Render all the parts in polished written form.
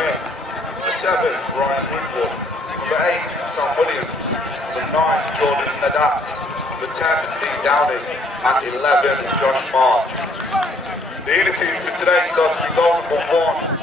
Smith. The 7, Ryan Woodward. The 8, Sam Williams. The 9, Jordan Nadat. The 10, Dean Downing. And 11, Josh March. The unity for today starts to go on for 1.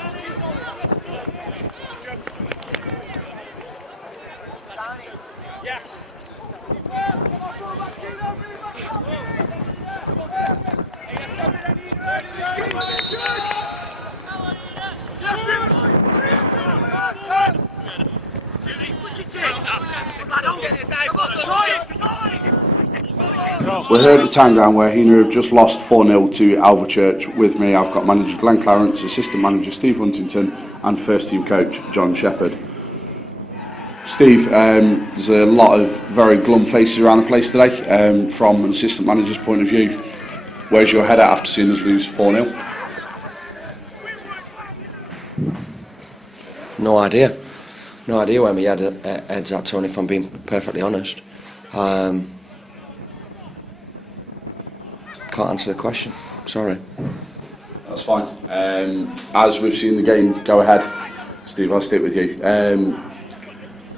We're here at the town ground where Heanor have just lost 4-0 to Alvechurch. With me I've got manager Glenn Clarence, assistant manager Steve Huntington and first team coach John Shepherd. Steve, there's a lot of very glum faces around the place today. From an assistant manager's point of view, where's your head at after seeing us lose 4-0? No idea where my head's at, Tony, if I'm being perfectly honest. Can't answer the question, sorry. That's fine. As we've seen the game go ahead, Steve, I'll stick with you.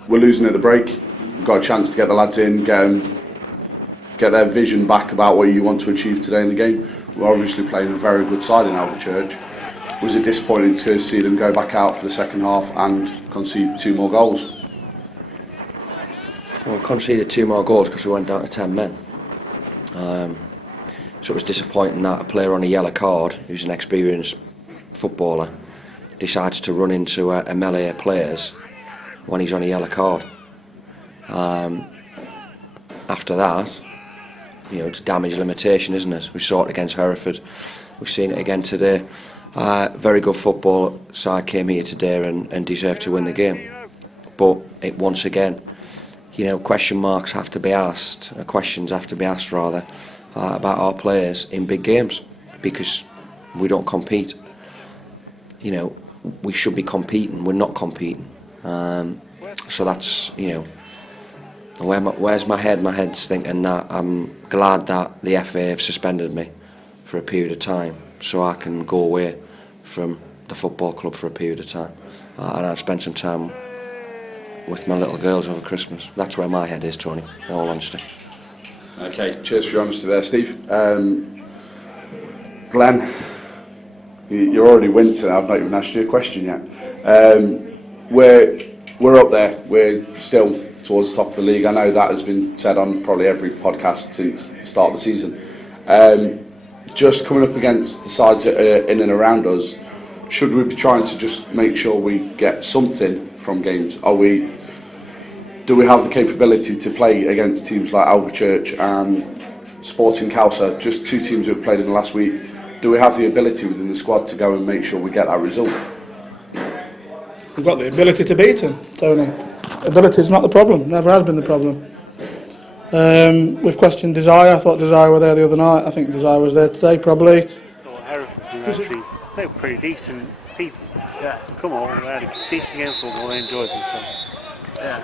We're losing at the break. We've got a chance to get the lads in, get their vision back about what you want to achieve today in the game. We're obviously playing a very good side in Alvechurch. Was it disappointing to see them go back out for the second half and concede 2 more goals? Well, we conceded 2 more goals because we went down to 10 men. So it was disappointing that a player on a yellow card, who's an experienced footballer, decides to run into a melee of players when he's on a yellow card. After that, it's damage limitation, isn't it? We saw it against Hereford. We've seen it again today. Very good football side came here today and deserved to win the game. But once again, questions have to be asked about our players in big games, because we don't compete. We should be competing. We're not competing. So that's where's my head? My head's thinking that I'm glad that the FA have suspended me for a period of time, so I can go away from the football club for a period of time, and I'll spend some time with my little girls over Christmas. That's where my head is, Tony, in all honesty. Okay, cheers for your honesty there, Steve. Glenn, you're already wincing. I've not even asked you a question yet. We're up there. We're still towards the top of the league. I know that has been said on probably every podcast since the start of the season. Just coming up against the sides that are in and around us, should we be trying to just make sure we get something from games? Do we have the capability to play against teams like Alvechurch and Sporting Cowser, just 2 teams who have played in the last week? Do we have the ability within the squad to go and make sure we get that result? We've got the ability to beat them, Tony. Ability is not the problem, never has been the problem. We've questioned Desire. I thought Desire were there the other night. I think Desire was there today, probably. Hereford, they were pretty decent people. Yeah. Come on, they had a decent game of football, they enjoyed themselves. Yeah.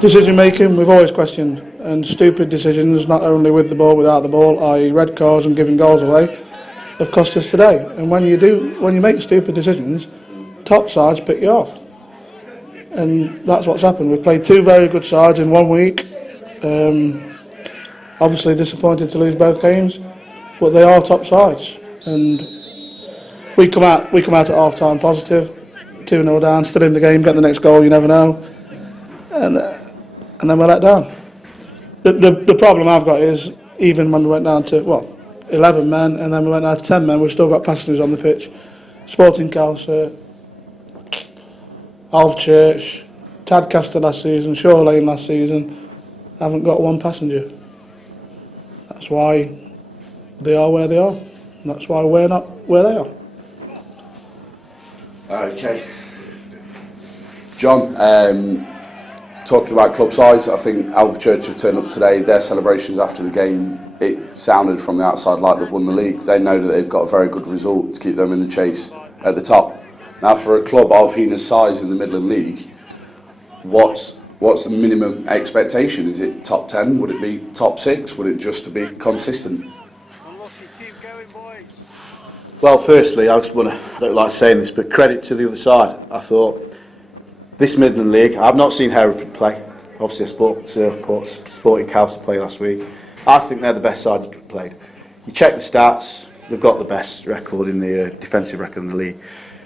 Decision making, we've always questioned, and stupid decisions, not only with the ball, without the ball, i.e. red cards and giving goals away, have cost us today. And when you make stupid decisions, top sides pick you off, and that's what's happened. We've played 2 very good sides in 1 week. Obviously disappointed to lose both games, but they are top sides, and we come out at half time positive, 2-0 down, still in the game, get the next goal, you never know, and then we're let down. The problem I've got is, even when we went down to 11 men and then we went down to 10 men, we've still got passengers on the pitch. Sporting Cowser, Alvechurch, Tadcaster last season, Shore Lane last season, haven't got 1 passenger. That's why they are where they are. And that's why we're not where they are. Okay. John, talking about club size, I think Alvechurch have turned up today. Their celebrations after the game, it sounded from the outside like they've won the league. They know that they've got a very good result to keep them in the chase at the top. Now, for a club of Heanor's size in the Midland League, what's the minimum expectation? Is it top 10? Would it be top 6? Would it just to be consistent? Well, firstly, I don't like saying this, but credit to the other side. I thought this Midland League, I've not seen Hereford play. Obviously, Sporting Council play last week. I think they're the best side you've played. You check the stats, they've got the best record in the defensive record in the league.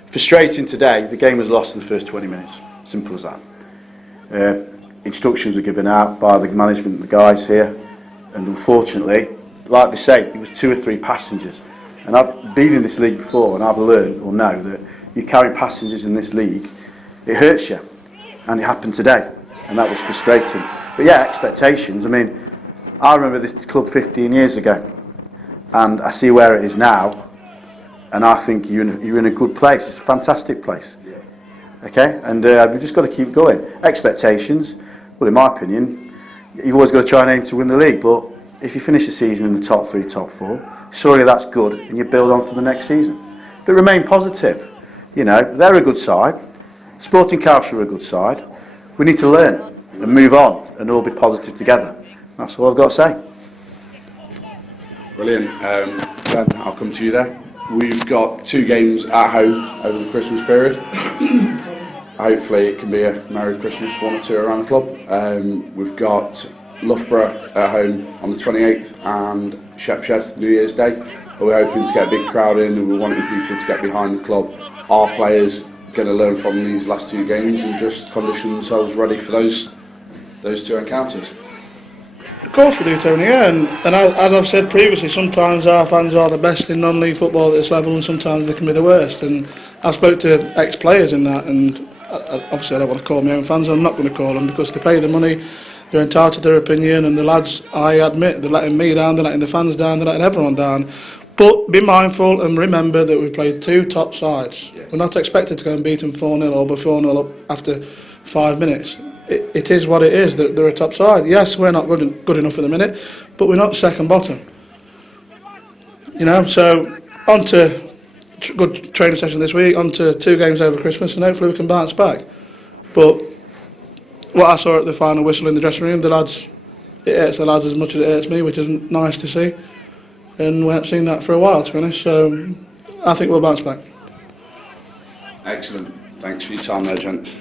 Frustrating today, the game was lost in the first 20 minutes. Simple as that. Instructions were given out by the management and the guys here, and unfortunately, like they say, it was 2 or 3 passengers. And I've been in this league before, and I've learned or know that you carrying passengers in this league, it hurts you, and it happened today, and that was frustrating. But yeah, expectations. I mean, I remember this club 15 years ago, and I see where it is now, and I think you're in a good place. It's a fantastic place. Okay, and we've just got to keep going. Expectations. Well, in my opinion, you've always got to try and aim to win the league, but if you finish the season in the top 3, top 4, surely that's good, and you build on for the next season. But remain positive. You know, they're a good side. Sporting Council are a good side. We need to learn and move on and all be positive together. That's all I've got to say. Brilliant. Ben, I'll come to you there. We've got 2 games at home over the Christmas period. Hopefully it can be a Merry Christmas for 1 or 2 around the club. We've got Loughborough at home on the 28th and Shepshed New Year's Day. We're hoping to get a big crowd in, and we're wanting people to get behind the club. Our players going to learn from these last 2 games and just condition themselves ready for those 2 encounters. Of course we do, Tony, yeah. And as I've said previously, sometimes our fans are the best in non-league football at this level, and sometimes they can be the worst. And I spoke to ex-players in that, and obviously I don't want to call my own fans, I'm not going to call them, because they pay the money, they're entitled to their opinion, and the lads, I admit, they're letting me down, they're letting the fans down, they're letting everyone down. But be mindful and remember that we've played 2 top sides. Yeah. We're not expected to go and beat them 4-0 or be 4-0 up after 5 minutes. It is what it is, they're a top side. Yes, we're not good enough at the minute, but we're not second bottom. You know, so on to good training session this week, on to 2 games over Christmas, and hopefully we can bounce back. But what I saw at the final whistle in the dressing room, it hurts the lads as much as it hurts me, which is nice to see. And we haven't seen that for a while, to be honest, so I think we'll bounce back. Excellent. Thanks for your time there, gent.